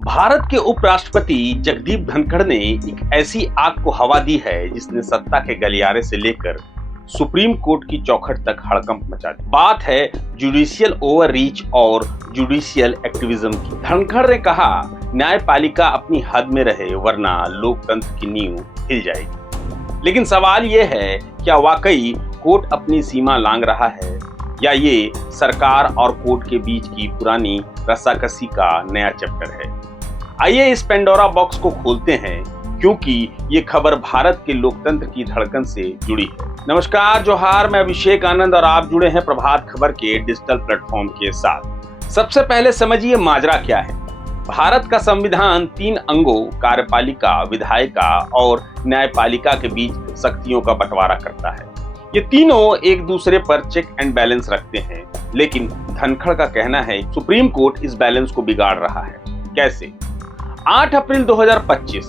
भारत के उपराष्ट्रपति जगदीप धनखड़ ने एक ऐसी आग को हवा दी है जिसने सत्ता के गलियारे से लेकर सुप्रीम कोर्ट की चौखट तक हड़कंप मचा दी। बात है जुडिशियल ओवररीच और जुडिशियल एक्टिविज्म की। धनखड़ ने कहा, न्यायपालिका अपनी हद में रहे वरना लोकतंत्र की नींव हिल जाएगी। लेकिन सवाल यह है, क्या वाकई कोर्ट अपनी सीमा लांघ रहा है या ये सरकार और कोर्ट के बीच की पुरानी रस्साकसी का नया चैप्टर है? आइए इस पेंडोरा बॉक्स को खोलते हैं, क्योंकि ये खबर भारत के लोकतंत्र की धड़कन से जुड़ी है। नमस्कार, जोहार, मैं अभिषेक आनंद और आप जुड़े हैं प्रभात खबर के डिजिटल प्लेटफॉर्म के साथ। सबसे पहले समझिए माजरा क्या है। भारत का संविधान 3 अंगों कार्यपालिका, विधायिका और न्यायपालिका के बीच शक्तियों का बंटवारा करता है। ये तीनों एक दूसरे पर चेक एंड बैलेंस रखते हैं, लेकिन धनखड़ का कहना है सुप्रीम कोर्ट इस बैलेंस को बिगाड़ रहा है। कैसे? 8 अप्रैल 2025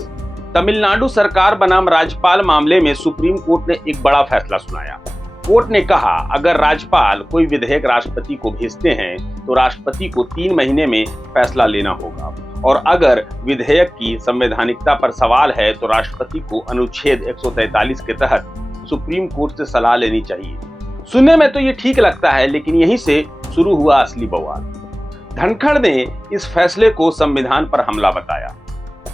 तमिलनाडु सरकार बनाम राज्यपाल मामले में सुप्रीम कोर्ट ने एक बड़ा फैसला सुनाया। कोर्ट ने कहा, अगर राज्यपाल कोई विधेयक राष्ट्रपति को भेजते हैं तो राष्ट्रपति को 3 महीने में फैसला लेना होगा, और अगर विधेयक की संवैधानिकता पर सवाल है तो राष्ट्रपति को अनुच्छेद 143 के तहत सुप्रीम कोर्ट से सलाह लेनी चाहिए। सुनने में तो ये ठीक लगता है, लेकिन यहीं से शुरू हुआ असली बवाल। धनखड़ ने इस फैसले को संविधान पर हमला बताया।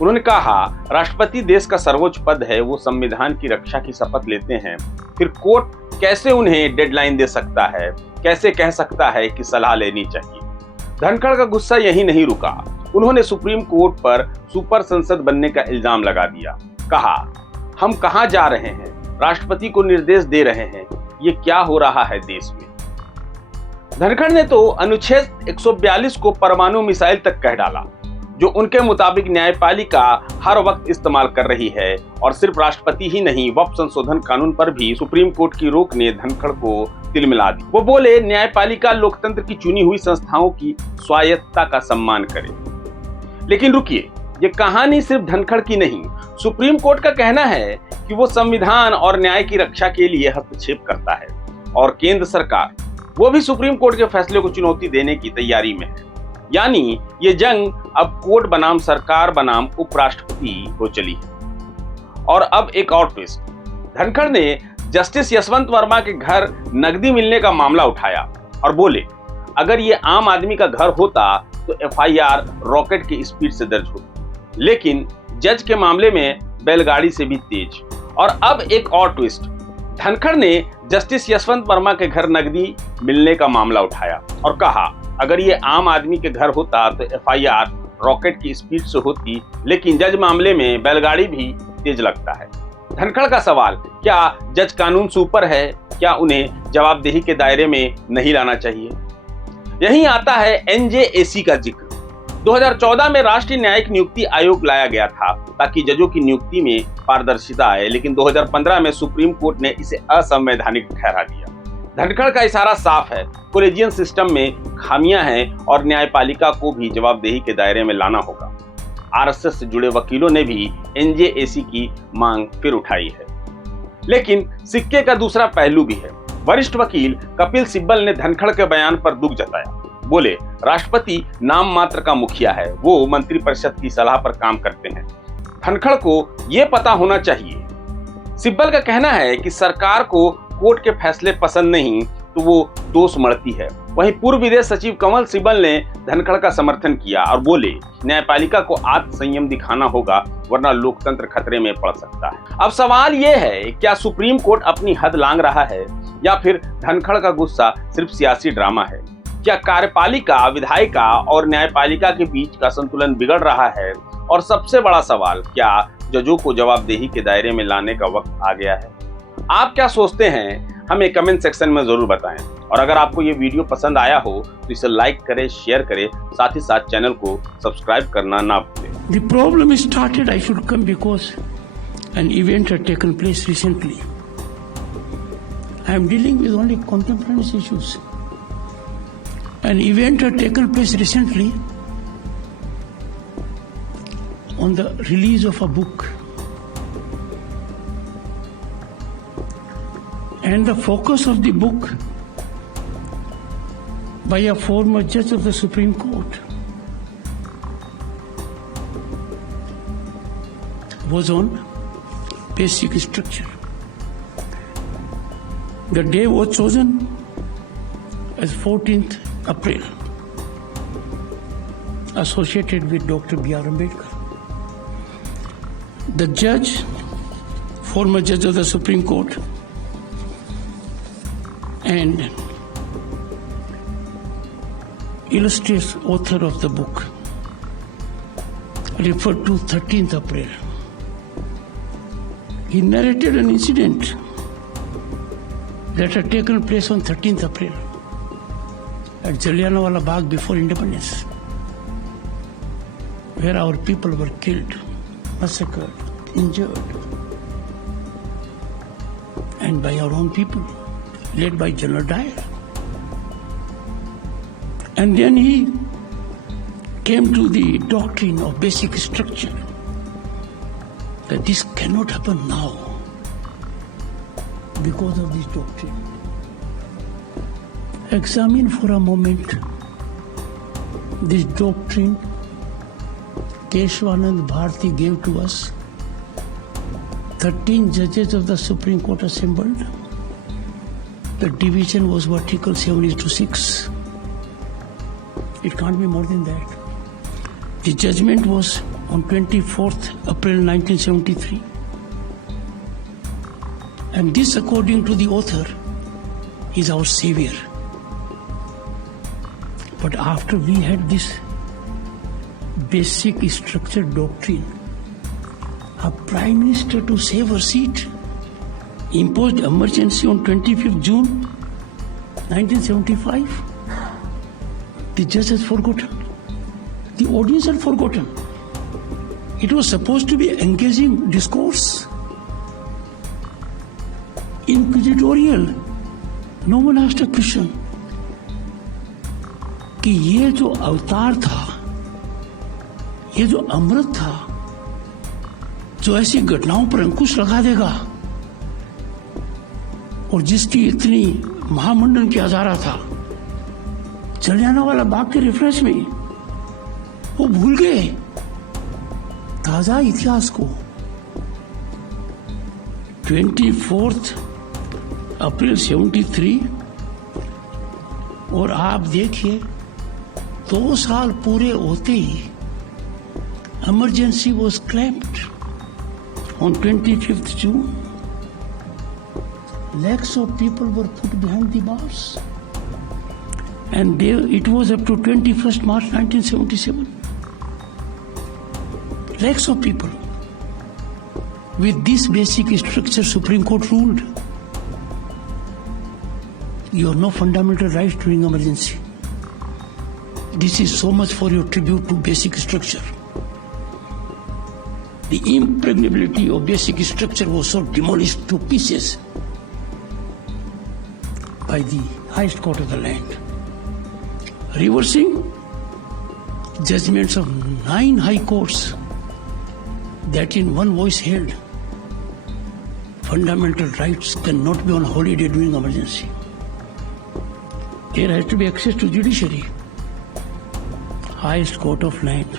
उन्होंने कहा, राष्ट्रपति देश का सर्वोच्च पद है, वो संविधान की रक्षा की शपथ लेते हैं, फिर कोर्ट कैसे उन्हें डेडलाइन दे सकता है, कैसे कह सकता है कि सलाह लेनी चाहिए? धनखड़ का गुस्सा यही नहीं रुका। उन्होंने सुप्रीम कोर्ट पर सुपर संसद बनने का इल्जाम लगा दिया। कहा, हम कहां जा रहे हैं? राष्ट्रपति को निर्देश दे रहे हैं। ये क्या हो रहा है देश में? धनखड़ ने तो अनुच्छेद 142 को परमाणु मिसाइल तक कह डाला, जो उनके मुताबिक न्यायपालिका हर वक्त इस्तेमाल कर रही है। और सिर्फ राष्ट्रपति ही नहीं, वक्फ संशोधन कानून पर भी सुप्रीम कोर्ट की रोक ने धनखड़ को तिलमिला दी। वो बोले, न्यायपालिका लोकतंत्र की चुनी हुई संस्थाओं की स्वायत्तता का सम्मान करे। लेकिन रुकिए, ये कहानी सिर्फ धनखड़ की नहीं। सुप्रीम कोर्ट का कहना है कि वो संविधान और न्याय की रक्षा के लिए हस्तक्षेप करता है, और केंद्र सरकार वो भी सुप्रीम कोर्ट के फैसले को चुनौती देने की तैयारी में है। यानी ये जंग अब कोर्ट बनाम सरकार बनाम उपराष्ट्रपति हो चली है। और अब एक और ट्विस्ट। धनखड़ ने जस्टिस यशवंत वर्मा के घर नकदी मिलने का मामला उठाया और बोले, अगर ये आम आदमी का घर होता तो FIR रॉकेट की स्पीड से दर्ज होती, लेकिन जज के मामले में बैलगाड़ी से भी तेज। और अब एक और ट्विस्ट। धनखड़ ने जस्टिस यशवंत वर्मा के घर नकदी मिलने का मामला उठाया और कहा, अगर ये आम आदमी के घर होता तो FIR रॉकेट की स्पीड से होती, लेकिन जज मामले में बैलगाड़ी भी तेज लगता है। धनखड़ का सवाल, क्या जज कानून से ऊपर है? क्या उन्हें जवाबदेही के दायरे में नहीं लाना चाहिए? यहीं आता है NJAC का जिक्र। 2014 में राष्ट्रीय न्यायिक नियुक्ति आयोग लाया गया था ताकि जजों की नियुक्ति में पारदर्शिता आए, लेकिन 2015 में सुप्रीम कोर्ट ने इसे असंवैधानिक ठहरा दिया। धनखड़ का इशारा साफ है, कोलेजियन सिस्टम में खामियां हैं और न्यायपालिका को भी जवाबदेही के दायरे में लाना होगा। RSS से जुड़े वकीलों ने भी NJAC की मांग फिर उठाई है। लेकिन सिक्के का दूसरा पहलू भी है। वरिष्ठ वकील कपिल सिब्बल ने धनखड़ के बयान पर दुख जताया। बोले, राष्ट्रपति नाम मात्र का मुखिया है, वो मंत्रिपरिषद की सलाह पर काम करते हैं। धनखड़ को ये पता होना चाहिए। सिब्बल का कहना है कि सरकार को कोर्ट के फैसले पसंद नहीं तो वो दोष मढ़ती है। वहीं पूर्व विदेश सचिव कमल सिब्बल ने धनखड़ का समर्थन किया और बोले, न्यायपालिका को आत्म संयम दिखाना होगा वरना लोकतंत्र खतरे में पड़ सकता है। अब सवाल ये है, क्या सुप्रीम कोर्ट अपनी हद लांघ रहा है या फिर धनखड़ का गुस्सा सिर्फ सियासी ड्रामा है? क्या कार्यपालिका, विधायिका और न्यायपालिका के बीच का संतुलन बिगड़ रहा है? और सबसे बड़ा सवाल, क्या जजों को जवाबदेही के दायरे में लाने का वक्त आ गया है? आप क्या सोचते हैं? हमें कमेंट सेक्शन में जरूर बताएं। और अगर आपको ये वीडियो पसंद आया हो तो इसे लाइक करें, शेयर करें, साथ ही साथ चैनल को सब्सक्राइब करना ना भूलें। The problem started, I should come because an event had taken place recently. I am dealing with only contemporaneous issues. An event had taken place recently on the release of a book. And the focus of the book by a former judge of the Supreme Court was on basic structure. The day was chosen as 14th April, associated with Dr. B.R. Ambedkar. The judge, former judge of the Supreme Court, and illustrious author of the book, referred to 13th April. He narrated an incident that had taken place on 13th April at Jallianwala Bagh before independence, where our people were killed, massacred, injured, and by our own people, led by General Dyer. And then he came to the doctrine of basic structure, that this cannot happen now because of this doctrine. Examine for a moment this doctrine Keshwanand Bharti gave to us. 13 judges of the Supreme Court assembled. The division was vertical 7:6. It can't be more than that. The judgment was on 24th April 1973. And this, according to the author, is our savior. But after we had this basic structure doctrine, a prime minister, to save her seat, imposed emergency on 25th June 1975. The judge has forgotten. The audience had forgotten. It was supposed to be engaging discourse, inquisitorial. No one asked a question कि ये जो अवतार था, ये जो अमृत था, जो ऐसी घटनाओं पर अंकुश लगा देगा और जिसकी इतनी महामंडन किया जा रहा था, जलियांवाला बाग के रेफरेंस में वो भूल गए ताजा इतिहास को। 24 अप्रैल 73, और आप देखिए 2 साल पूरे होते ही emergency was claimed on 25th June. Lakhs of people were put behind the bars, and it was up to 21st March 1977. Lakhs of people. With this basic structure, Supreme Court ruled, you have no fundamental rights during emergency. This is so much for your tribute to basic structure. The impregnability of basic structure was so demolished to pieces by the highest court of the land, reversing judgments of 9 high courts that in one voice held fundamental rights cannot be on holiday during emergency. There has to be access to judiciary, highest court of land.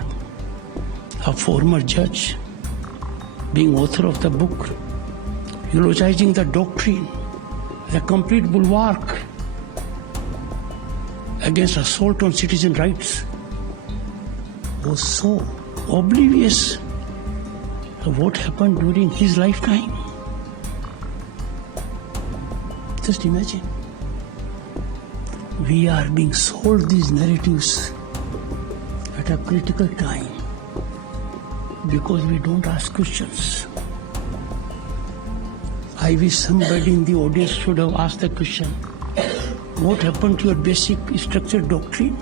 A former judge, being author of the book, eulogizing the doctrine, the complete bulwark against assault on citizen rights, was so oblivious of what happened during his lifetime. Just imagine. We are being sold these narratives at a critical time because we don't ask questions. I wish somebody in the audience should have asked the question, what happened to your basic structure doctrine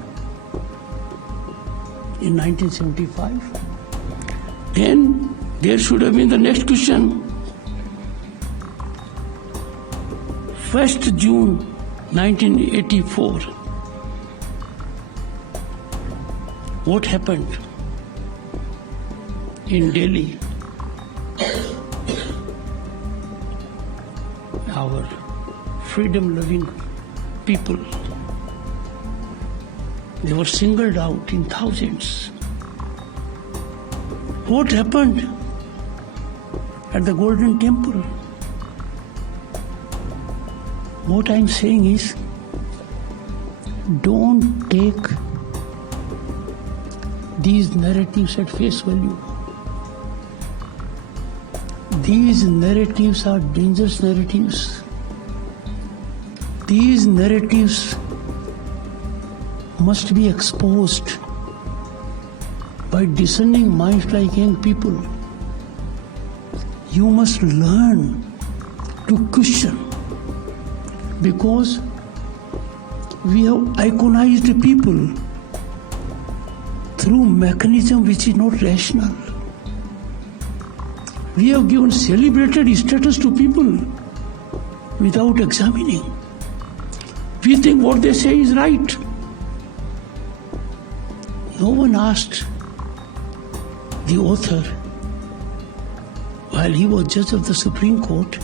in 1975? Then there should have been the next question. 1st June 1984. What happened in Delhi? Our freedom-loving people, they were singled out in thousands. What happened at the Golden Temple. What I'm saying is, don't take these narratives at face value. These narratives are dangerous narratives. These narratives must be exposed by discerning minds like young people. You must learn to question, because we have iconized people through mechanism which is not rational. We have given celebrated status to people without examining. We think what they say is right. No one asked the author, while he was judge of the Supreme Court,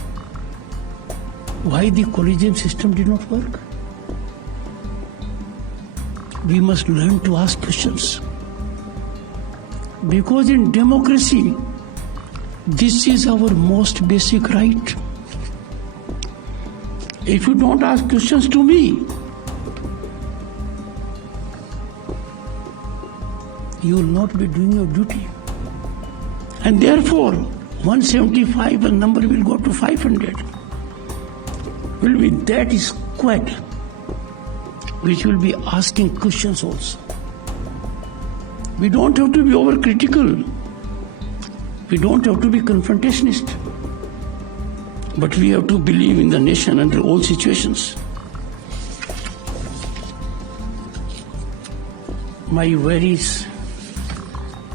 why the collegium system did not work. We must learn to ask questions. Because in democracy, this is our most basic right. If you don't ask questions to me, you will not be doing your duty. And therefore, 175, a number will go to 500. Will be that squad which will be asking questions also. We don't have to be overcritical. We don't have to be confrontationist. But we have to believe in the nation under all situations. My worries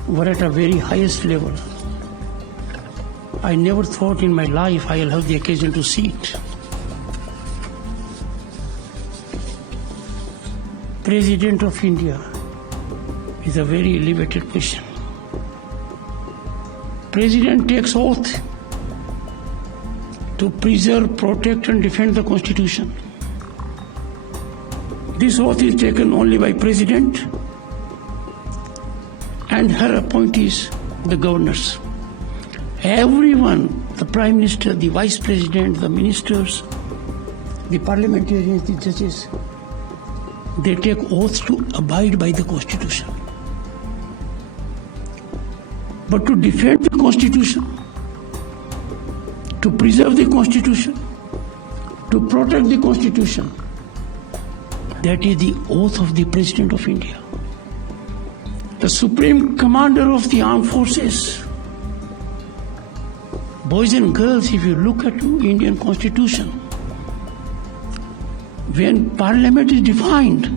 were at a very highest level. I never thought in my life I'll have the occasion to see it. President of India is a very elevated question. President takes oath to preserve, protect and defend the Constitution. This oath is taken only by President and her appointees, the governors. Everyone, the Prime Minister, the Vice President, the ministers, the parliamentarians, the judges, they take oaths to abide by the Constitution. But to defend the Constitution, to preserve the Constitution, to protect the Constitution, that is the oath of the President of India. The Supreme Commander of the Armed Forces. Boys and girls, if you look at the Indian Constitution, when Parliament is defined,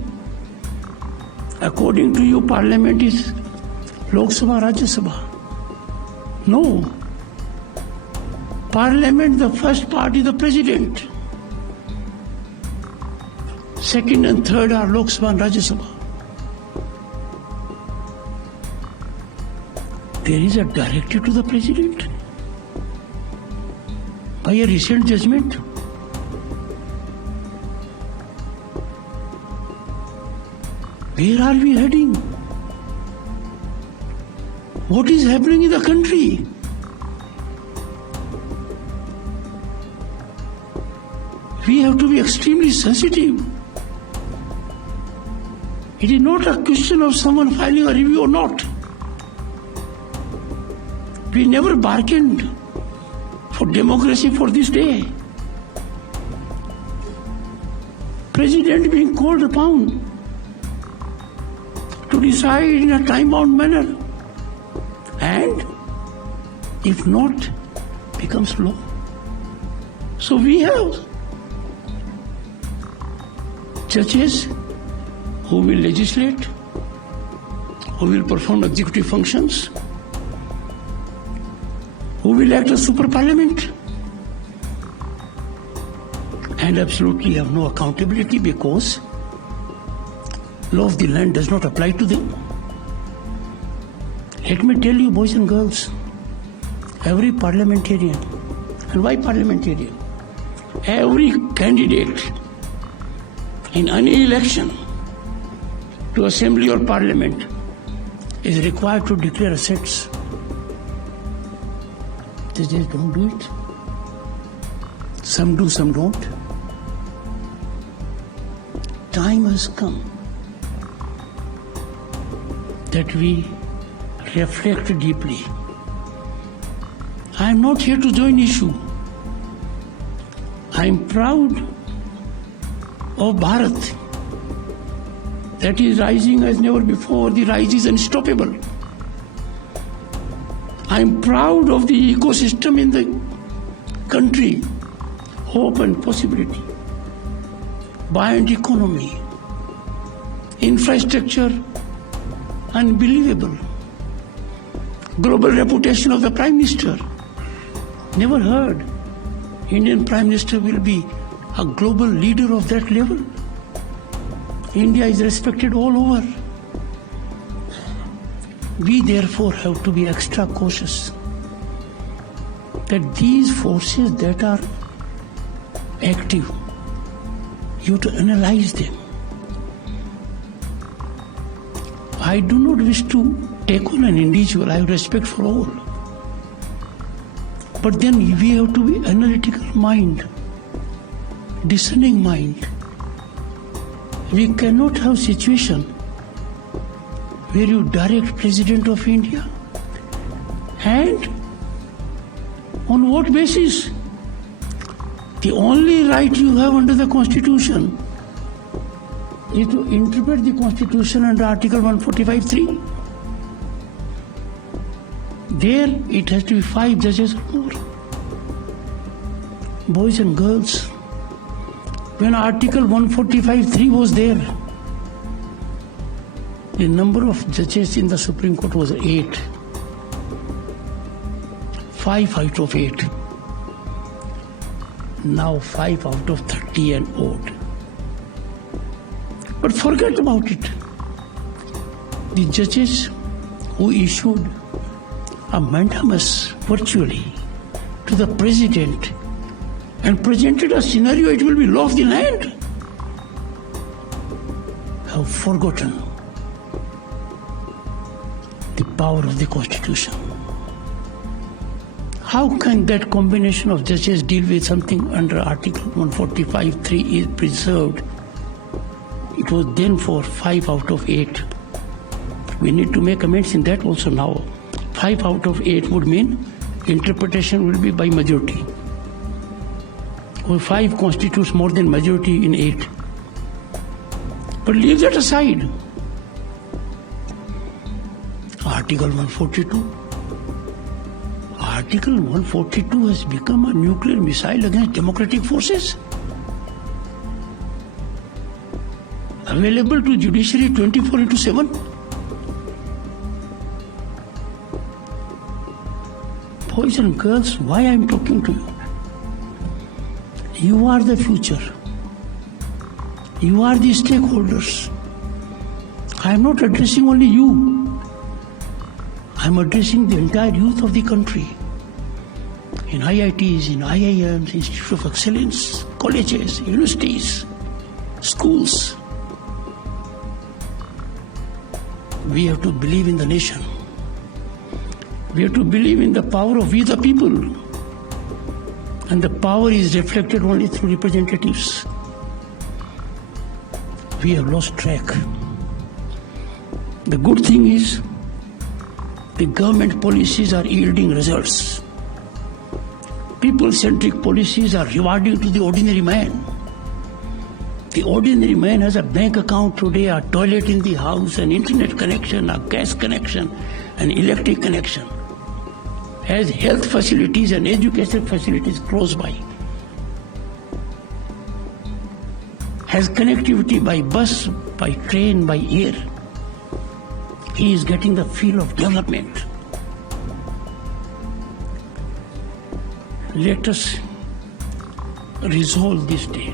according to you, Parliament is Lok Sabha, Rajya Sabha. No. Parliament, the first part is the President. Second and third are Lok Sabha and Rajya Sabha. There is a directive to the President by a recent judgment. Where are we heading? What is happening in the country? We have to be extremely sensitive. It is not a question of someone filing a review or not. We never bargained for democracy for this day. President being called upon to decide in a time-bound manner, and if not, becomes law. So we have judges who will legislate, who will perform executive functions, who will act as super parliament, and absolutely have no accountability because law of the land does not apply to them. Let me tell you, boys and girls, every parliamentarian, and why parliamentarian? Every candidate in any election to assembly or parliament is required to declare assets. Judges don't do it. Some do, some don't. Time has come that we reflect deeply. I am not here to join issue. I am proud of Bharat that is rising as never before. The rise is unstoppable. I am proud of the ecosystem in the country, hope and possibility, buoyant economy, infrastructure, unbelievable, global reputation of the Prime Minister. Never heard Indian Prime Minister will be a global leader of that level. India is respected all over. We therefore have to be extra cautious that these forces that are active, you have to analyze them. I do not wish to take on an individual. I have respect for all. But then we have to be analytical mind, discerning mind. We cannot have situation where you direct President of India and on what basis? The only right you have under the Constitution is to interpret the Constitution under Article 145(3). There it has to be 5 judges or more. Boys and girls, when Article 145(3) was there, the number of judges in the Supreme Court was 8. 5 out of 8. Now 5 out of 30 and odd. But forget about it. The judges who issued a mandamus virtually to the President and presented a scenario it will be law of the land have forgotten the power of the Constitution. How can that combination of judges deal with something under Article 145(3) is preserved? It was then for 5 out of 8. We need to make amends in that also now. 5 out of 8 would mean interpretation will be by majority. Or 5 constitutes more than majority in 8. But leave that aside. Article 142. Article 142 has become a nuclear missile against democratic forces. Available to judiciary 24/7. Boys and girls, why I am talking to you? You are the future. You are the stakeholders. I am not addressing only you. I am addressing the entire youth of the country. In IITs, in IIMs, Institute of Excellence, colleges, universities, schools. We have to believe in the nation. We have to believe in the power of we the people. And the power is reflected only through representatives. We have lost track. The good thing is, the government policies are yielding results. People-centric policies are rewarding to the ordinary man. The ordinary man has a bank account today, a toilet in the house, an internet connection, a gas connection, an electric connection, has health facilities and education facilities close by, has connectivity by bus, by train, by air. He is getting the feel of development. Let us resolve this day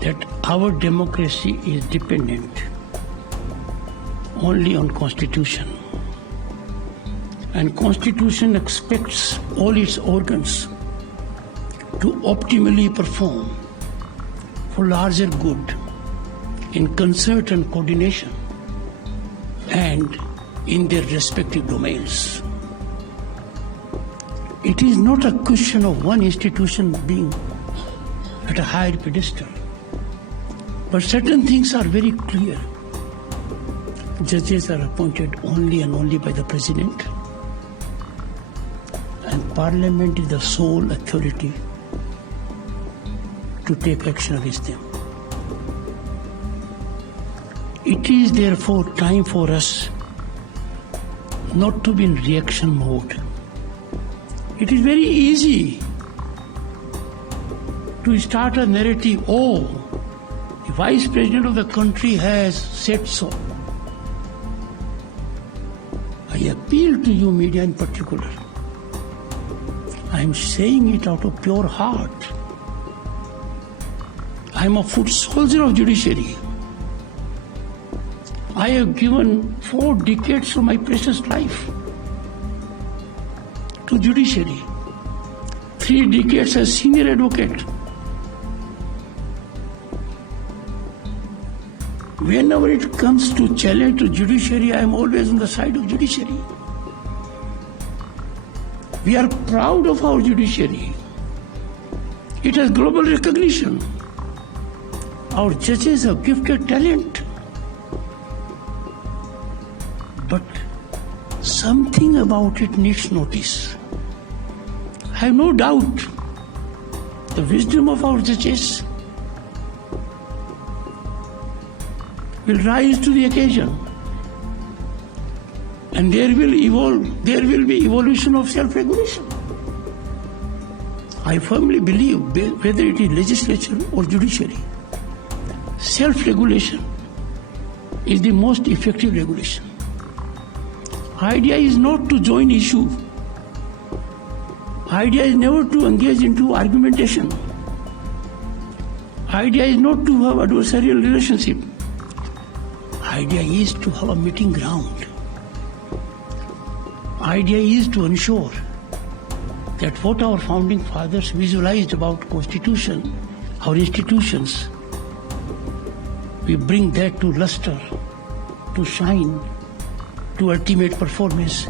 that our democracy is dependent only on Constitution. And Constitution expects all its organs to optimally perform for larger good in concert and coordination and in their respective domains. It is not a question of one institution being at a higher pedestal. But certain things are very clear. Judges are appointed only and only by the President. And Parliament is the sole authority to take action against them. It is therefore time for us not to be in reaction mode. It is very easy to start a narrative, oh, the Vice President of the country has said so. I appeal to you, media in particular. I am saying it out of pure heart. I am a foot soldier of judiciary. I have given 4 decades of my precious life to judiciary. 3 decades as senior advocate. Whenever it comes to challenge to judiciary, I am always on the side of judiciary. We are proud of our judiciary. It has global recognition. Our judges have gifted talent. But something about it needs notice. I have no doubt the wisdom of our judges will rise to the occasion, and there will be evolution of self-regulation. I firmly believe, whether it is legislature or judiciary, self-regulation is the most effective regulation. Idea is not to join issue. Idea is never to engage into argumentation. Idea is not to have adversarial relationship. Idea is to have a meeting ground. Idea is to ensure that what our founding fathers visualized about Constitution, our institutions, we bring that to luster, to shine, to ultimate performance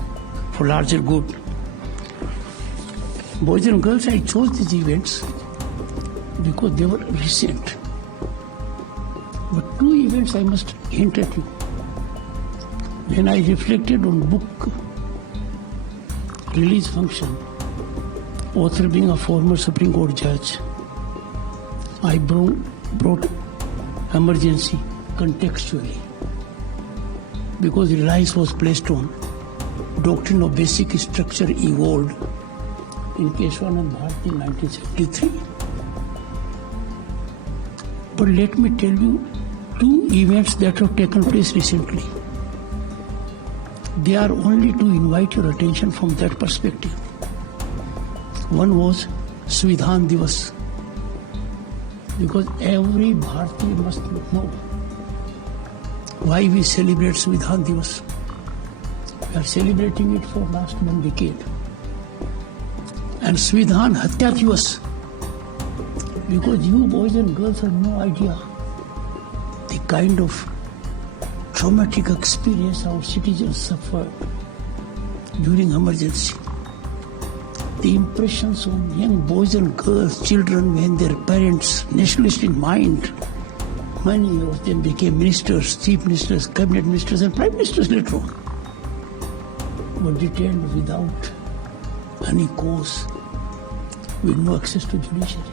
for larger good. Boys and girls, I chose these events because they were recent. But 2 events I must hint at you. When I reflected on book release function, author being a former Supreme Court judge, I brought emergency contextually, because reliance was placed on doctrine of basic structure evolved in Keshavanand Bharati in 1973. But let me tell you 2 events that have taken place recently. They are only to invite your attention from that perspective. One was Svidhan Divas, because every Bharatiya must know why we celebrate Svidhan Divas. We are celebrating it for last 1 decade. And Svidhan Hatya Divas, because you boys and girls have no idea the kind of traumatic experience our citizens suffered during emergency. The impressions on young boys and girls, children, when their parents, nationalist in mind, many of them became ministers, chief ministers, cabinet ministers, and prime ministers later on, were detained without any cause, with no access to judiciary.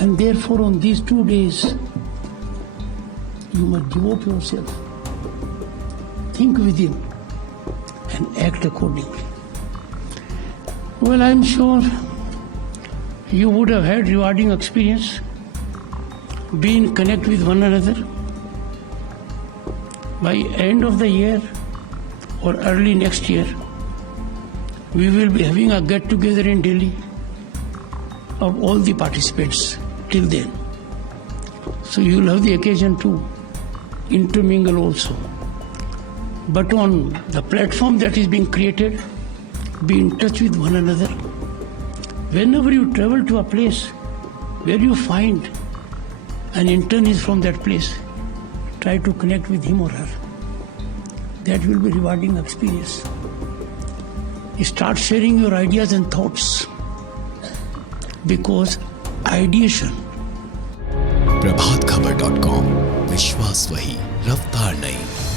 And therefore, on these 2 days, you must devote yourself, think within, and act accordingly. Well, I'm sure you would have had rewarding experience, being connect with one another. By end of the year or early next year, we will be having a get-together in Delhi of all the participants till then. So you will have the occasion to intermingle also. But on the platform that is being created, be in touch with one another. Whenever you travel to a place where you find an intern is from that place, try to connect with him or her. That will be rewarding experience. Start sharing your ideas and thoughts, because ideation. प्रभात खबर.com, विश्वास वही, रफ्तार नहीं।